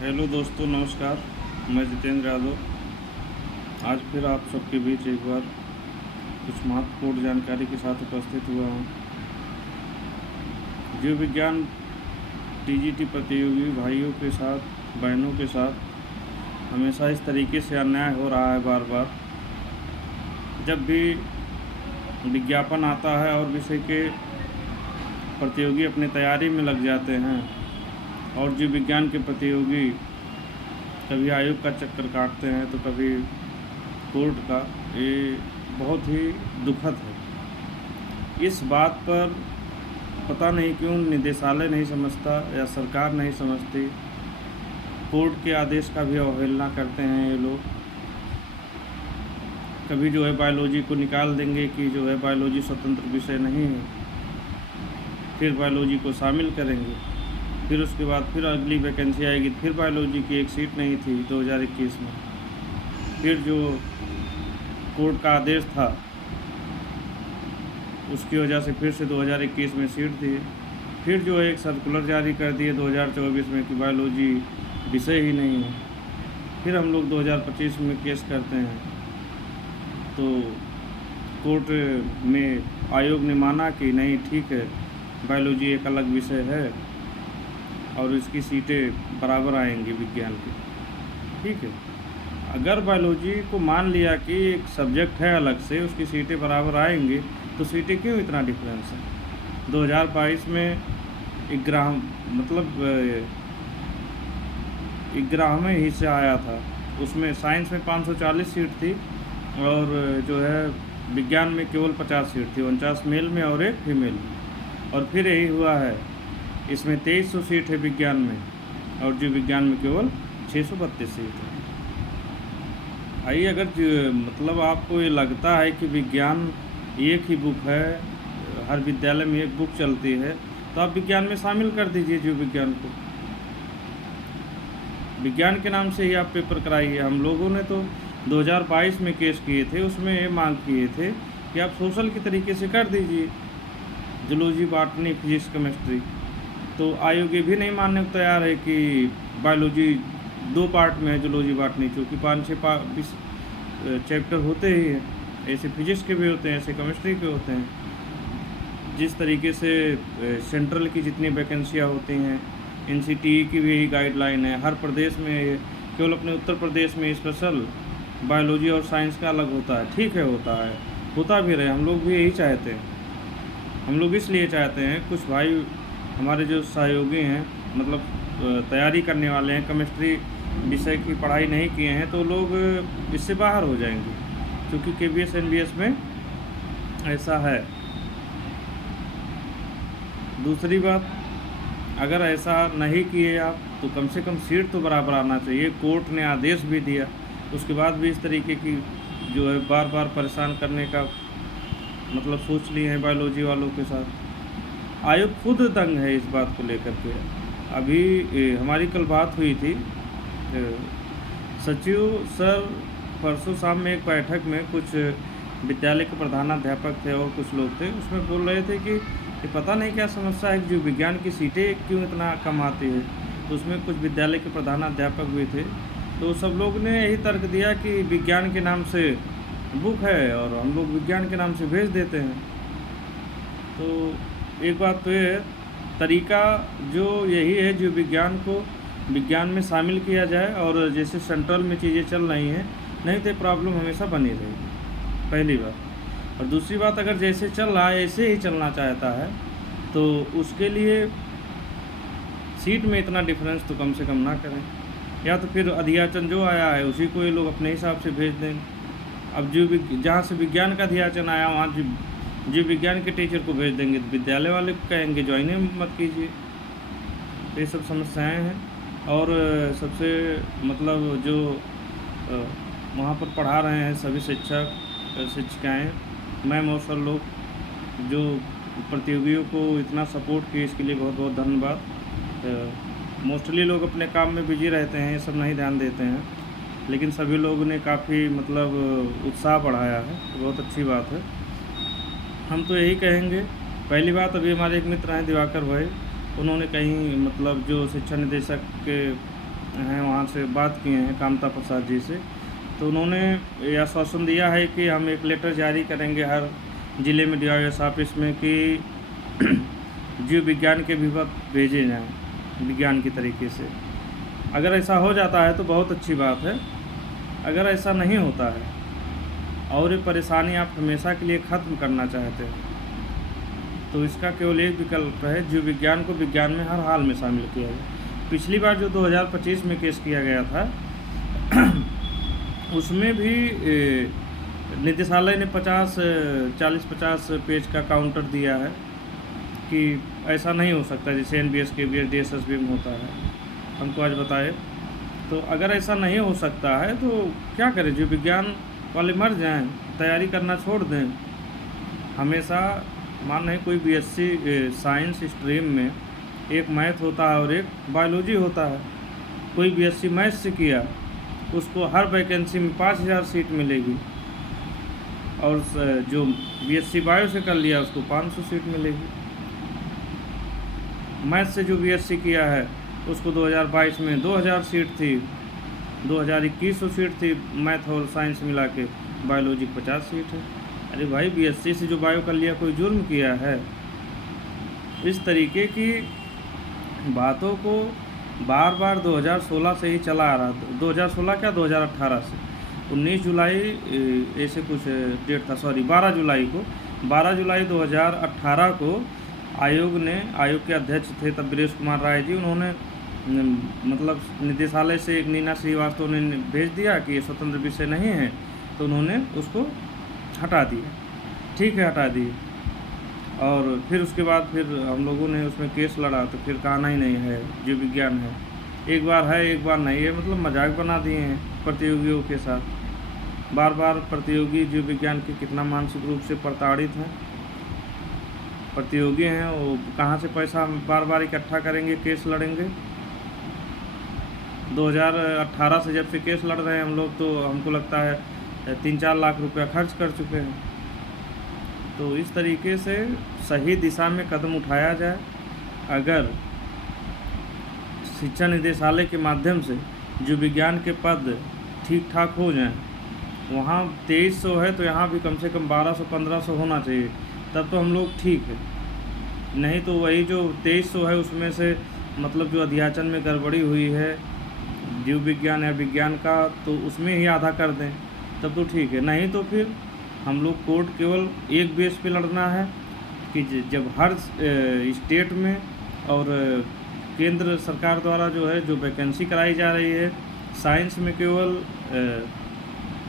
Hello दोस्तों, नमस्कार। मैं जितेंद्र यादव आज फिर आप सबके बीच एक बार कुछ महत्वपूर्ण जानकारी के साथ उपस्थित हुआ हूँ। जीव विज्ञान टीजीटी प्रतियोगी भाइयों के साथ, बहनों के साथ हमेशा इस तरीके से अन्याय हो रहा है। बार बार जब भी विज्ञापन आता है और विषय के प्रतियोगी अपनी तैयारी में लग जाते हैं और जीव विज्ञान के प्रतियोगी कभी आयोग का चक्कर काटते हैं तो कभी कोर्ट का, ये बहुत ही दुखद है। इस बात पर पता नहीं क्यों निदेशालय नहीं समझता या सरकार नहीं समझती। कोर्ट के आदेश का भी अवहेलना करते हैं ये लोग। कभी जो है बायोलॉजी को निकाल देंगे कि जो है बायोलॉजी स्वतंत्र विषय नहीं है, फिर बायोलॉजी को शामिल करेंगे, फिर उसके बाद फिर अगली वैकेंसी आएगी, फिर बायोलॉजी की एक सीट नहीं थी 2021 में, फिर जो कोर्ट का आदेश था उसकी वजह से फिर से 2021 में सीट दी, फिर जो एक सर्कुलर जारी कर दिए 2024 में कि बायोलॉजी विषय ही नहीं है। फिर हम लोग 2025 में केस करते हैं तो कोर्ट में आयोग ने माना कि नहीं, ठीक है, बायोलॉजी एक अलग विषय है और इसकी सीटें बराबर आएंगी विज्ञान की। ठीक है, अगर बायोलॉजी को मान लिया कि एक सब्जेक्ट है अलग से, उसकी सीटें बराबर आएंगी, तो सीटें क्यों इतना डिफरेंस है। 2022 में 11वें ही से आया था, उसमें साइंस में 540 सीट थी और जो है विज्ञान में केवल 50 सीट थी, 49 मेल में और एक फीमेल में। और फिर यही हुआ है, इसमें 2300 सीट है विज्ञान में और जीव विज्ञान में केवल 632 सीट है। आइए, अगर मतलब आपको ये लगता है कि विज्ञान एक ही बुक है, हर विद्यालय में एक बुक चलती है, तो आप विज्ञान में शामिल कर दीजिए जीव विज्ञान को। विज्ञान के नाम से ही आप पेपर कराइए। हम लोगों ने तो 2022 में केस किए थे, उसमें ये मांग किए थे कि आप सोशल के तरीके से कर दीजिए, जूलॉजी, बॉटनी, फिजिक्स, केमिस्ट्री। तो आयोग ये भी नहीं मानने को तैयार है कि बायोलॉजी 2 पार्ट में है, जूलॉजी, बॉटनी, चूँकि 5-6 चैप्टर होते ही हैं, ऐसे फिजिक्स के भी होते हैं, ऐसे केमिस्ट्री के होते हैं। जिस तरीके से सेंट्रल की जितनी वैकेंसियाँ होती हैं, एनसीटीई की भी यही गाइडलाइन है। हर प्रदेश में, केवल अपने उत्तर प्रदेश में स्पेशल बायोलॉजी और साइंस का अलग होता है। ठीक है, होता भी रहे, हम लोग भी यही चाहते हैं। हम लोग इसलिए चाहते हैं, कुछ भाई हमारे जो सहयोगी हैं, मतलब तैयारी करने वाले हैं, केमिस्ट्री विषय की पढ़ाई नहीं किए हैं, तो लोग इससे बाहर हो जाएंगे, क्योंकि केबीएस एनबीएस में ऐसा है। दूसरी बात, अगर ऐसा नहीं किए आप तो कम से कम सीट तो बराबर आना चाहिए। कोर्ट ने आदेश भी दिया, उसके बाद भी इस तरीके की जो है बार बार परेशान करने का मतलब सोच लिए हैं बायोलॉजी वालों के साथ। आयोग खुद दंग है इस बात को लेकर के। अभी हमारी कल बात हुई थी, सचिव सर परसों शाम में एक बैठक में कुछ विद्यालय के प्रधानाध्यापक थे और कुछ लोग थे, उसमें बोल रहे थे कि ये पता नहीं क्या समस्या है कि जो विज्ञान की सीटें क्यों इतना कम आती है। तो उसमें कुछ विद्यालय के प्रधानाध्यापक भी थे, तो सब लोग ने यही तर्क दिया कि विज्ञान के नाम से बुक है और हम लोग विज्ञान के नाम से भेज देते हैं। तो एक बात तो ये तरीका जो यही है, जो विज्ञान को विज्ञान में शामिल किया जाए, और जैसे सेंट्रल में चीज़ें चल रही हैं, नहीं तो प्रॉब्लम हमेशा बनी रहेगी, पहली बात। और दूसरी बात, अगर जैसे चल रहा है ऐसे ही चलना चाहता है तो उसके लिए सीट में इतना डिफरेंस तो कम से कम ना करें, या तो फिर अध्याचन जो आया है उसी को ये लोग अपने हिसाब से भेज दें। अब जो जहाँ से विज्ञान का अध्याचन आया वहाँ जीव विज्ञान के टीचर को भेज देंगे, तो विद्यालय वाले को कहेंगे ज्वाइन मत कीजिए। ये सब समस्याएं हैं। और सबसे मतलब जो वहाँ पर पढ़ा रहे हैं सभी शिक्षक, शिक्षिकाएँ, मैम और सर लोग, जो प्रतियोगियों को इतना सपोर्ट किए, इसके लिए बहुत बहुत धन्यवाद। मोस्टली लोग अपने काम में बिजी रहते हैं, ये सब नहीं ध्यान देते हैं, लेकिन सभी लोगों ने काफ़ी मतलब उत्साह बढ़ाया है, बहुत अच्छी बात है। हम तो यही कहेंगे, पहली बात, अभी हमारे एक मित्र हैं दिवाकर भाई, उन्होंने कहीं मतलब जो शिक्षा निदेशक के हैं वहाँ से बात किए हैं कामता प्रसाद जी से, तो उन्होंने ये आश्वासन दिया है कि हम एक लेटर जारी करेंगे हर ज़िले में DIS ऑफिस में कि जीव विज्ञान के विभाग भेजे जाएँ विज्ञान की तरीके से। अगर ऐसा हो जाता है तो बहुत अच्छी बात है। अगर ऐसा नहीं होता है और ये परेशानी आप हमेशा के लिए ख़त्म करना चाहते हैं तो इसका केवल एक विकल्प है, जीव विज्ञान को विज्ञान में हर हाल में शामिल किया जाए। पिछली बार जो 2025 में केस किया गया था उसमें भी निदेशालय ने 40-50 पेज का काउंटर दिया है कि ऐसा नहीं हो सकता जैसे NBS KBS DSSB में होता है। हमको आज बताए तो अगर ऐसा नहीं हो सकता है तो क्या करें, जीव विज्ञान वाले मर जाएं, तैयारी करना छोड़ दें। हमेशा मान रहे कोई BSc साइंस स्ट्रीम में एक मैथ होता है और एक बायोलॉजी होता है। कोई BSc मैथ से किया उसको हर वैकेंसी में 5000 सीट मिलेगी और जो BSc बायो से कर लिया उसको 500 सीट मिलेगी। मैथ से जो BSc किया है उसको 2022 में 2000 सीट थी, 2021 सीट थी मैथ और साइंस मिला के, बायोलॉजी 50 सीट है। अरे भाई BSc से जो बायो कर लिया कोई जुर्म किया है? इस तरीके की बातों को बार बार 2016 से ही चला आ रहा, 2016 क्या 2018 से 19 जुलाई ऐसे कुछ डेट था, सॉरी 12 जुलाई 2018 को आयोग के अध्यक्ष थे तब वीरेश कुमार राय जी, उन्होंने मतलब निदेशालय से एक नीना श्रीवास्तव ने भेज दिया कि ये स्वतंत्र विषय नहीं है, तो उन्होंने उसको हटा दिया। ठीक है, हटा दिए। और फिर उसके बाद फिर हम लोगों ने उसमें केस लड़ा तो फिर कहना ही नहीं है जीव विज्ञान है, एक बार है एक बार नहीं है, मतलब मजाक बना दिए हैं प्रतियोगियों के साथ। बार बार प्रतियोगी जीव विज्ञान के कितना मानसिक रूप से प्रताड़ित हैं, प्रतियोगी हैं, वो कहाँ से पैसा बार बार इकट्ठा करेंगे, केस लड़ेंगे। 2018 से जब से केस लड़ रहे हैं हम लोग तो हमको लगता है 3-4 लाख रुपया खर्च कर चुके हैं। तो इस तरीके से सही दिशा में कदम उठाया जाए। अगर शिक्षा निदेशालय के माध्यम से जो विज्ञान के पद ठीक ठाक हो जाएं, वहाँ 2300 है तो यहाँ भी कम से कम 1200-1500 होना चाहिए, तब तो हम लोग ठीक है। नहीं तो वही जो 2300 है उसमें से मतलब जो अध्याचन में गड़बड़ी हुई है जीव विज्ञान या विज्ञान का, तो उसमें ही आधा कर दें तब तो ठीक है। नहीं तो फिर हम लोग कोर्ट केवल एक बेस पे लड़ना है कि जब हर स्टेट में और केंद्र सरकार द्वारा जो है जो वैकेंसी कराई जा रही है साइंस में केवल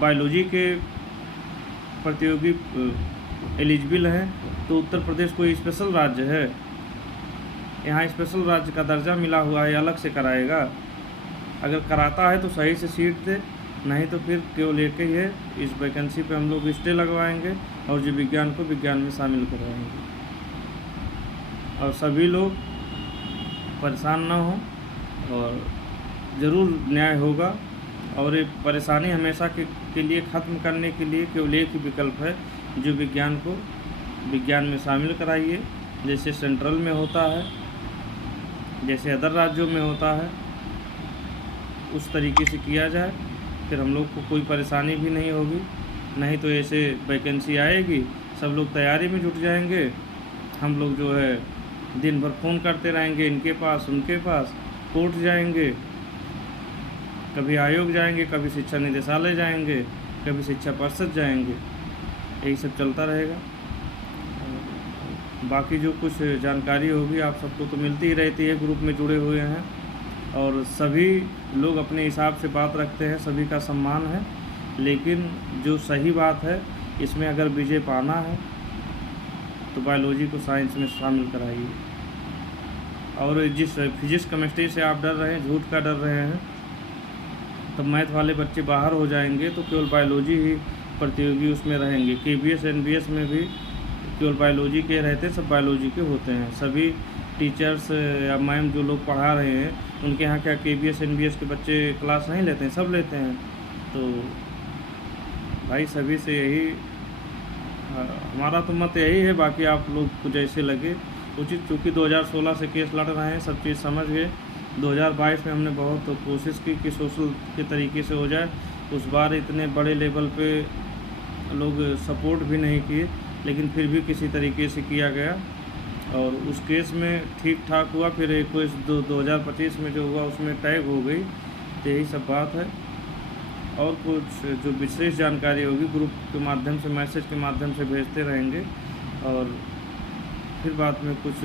बायोलॉजी के प्रतियोगी एलिजिबल हैं, तो उत्तर प्रदेश कोई स्पेशल राज्य है, यहाँ स्पेशल राज्य का दर्जा मिला हुआ है, अलग से कराएगा। अगर कराता है तो सही से सीट दे, नहीं तो फिर केवल एक ही है, इस वैकेंसी पे हम लोग स्टे लगवाएंगे और जीव विज्ञान को विज्ञान में शामिल करवाएंगे और सभी लोग परेशान ना हो और ज़रूर न्याय होगा। और ये परेशानी हमेशा के लिए ख़त्म करने के लिए केवल एक ही विकल्प है, जीव विज्ञान को विज्ञान में शामिल कराइए, जैसे सेंट्रल में होता है, जैसे अदर राज्यों में होता है, उस तरीके से किया जाए। फिर हम लोग को कोई परेशानी भी नहीं होगी। नहीं तो ऐसे वैकेंसी आएगी, सब लोग तैयारी में जुट जाएंगे, हम लोग जो है दिन भर फ़ोन करते रहेंगे इनके पास उनके पास, कोर्ट जाएंगे, कभी आयोग जाएंगे, कभी शिक्षा निदेशालय जाएंगे, कभी शिक्षा परिषद जाएंगे, यही सब चलता रहेगा। बाकी जो कुछ जानकारी होगी आप सबको तो मिलती ही रहती है, ग्रुप में जुड़े हुए हैं और सभी लोग अपने हिसाब से बात रखते हैं, सभी का सम्मान है। लेकिन जो सही बात है, इसमें अगर विजय पाना है तो बायोलॉजी को साइंस में शामिल कराइए। और जिस फिजिक्स केमिस्ट्री से आप डर रहे हैं, झूठ का डर रहे हैं, तो मैथ वाले बच्चे बाहर हो जाएंगे तो केवल बायोलॉजी ही प्रतियोगी उसमें रहेंगे। KBS NBS में भी केवल बायोलॉजी के रहते हैं, सब बायोलॉजी के होते हैं। सभी टीचर्स या मैम जो लोग पढ़ा रहे हैं उनके यहाँ क्या KBS NBS के बच्चे क्लास नहीं लेते हैं? सब लेते हैं। तो भाई सभी से यही हमारा तो मत यही है, बाकी आप लोग को जैसे लगे उचित। चूँकि 2016 से केस लड़ रहे हैं, सब चीज़ समझ गए 2022 में हमने बहुत कोशिश की कि सोशल के तरीके से हो जाए। उस बार इतने बड़े लेवल पे लोग सपोर्ट भी नहीं किए, लेकिन फिर भी किसी तरीके से किया गया और उस केस में ठीक ठाक हुआ। फिर 2025 में जो हुआ उसमें टैग हो गई। तो यही सब बात है। और कुछ जो विशेष जानकारी होगी ग्रुप के माध्यम से, मैसेज के माध्यम से भेजते रहेंगे। और फिर बाद में कुछ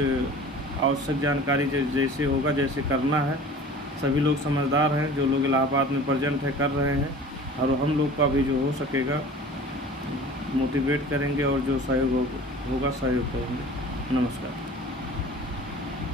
आवश्यक जानकारी जैसे होगा, जैसे करना है। सभी लोग समझदार हैं, जो लोग इलाहाबाद में प्रेजेंट है कर रहे हैं, और हम लोग का भी जो हो सकेगा मोटिवेट करेंगे और जो सहयोग होगा सहयोग करेंगे। नमस्कार।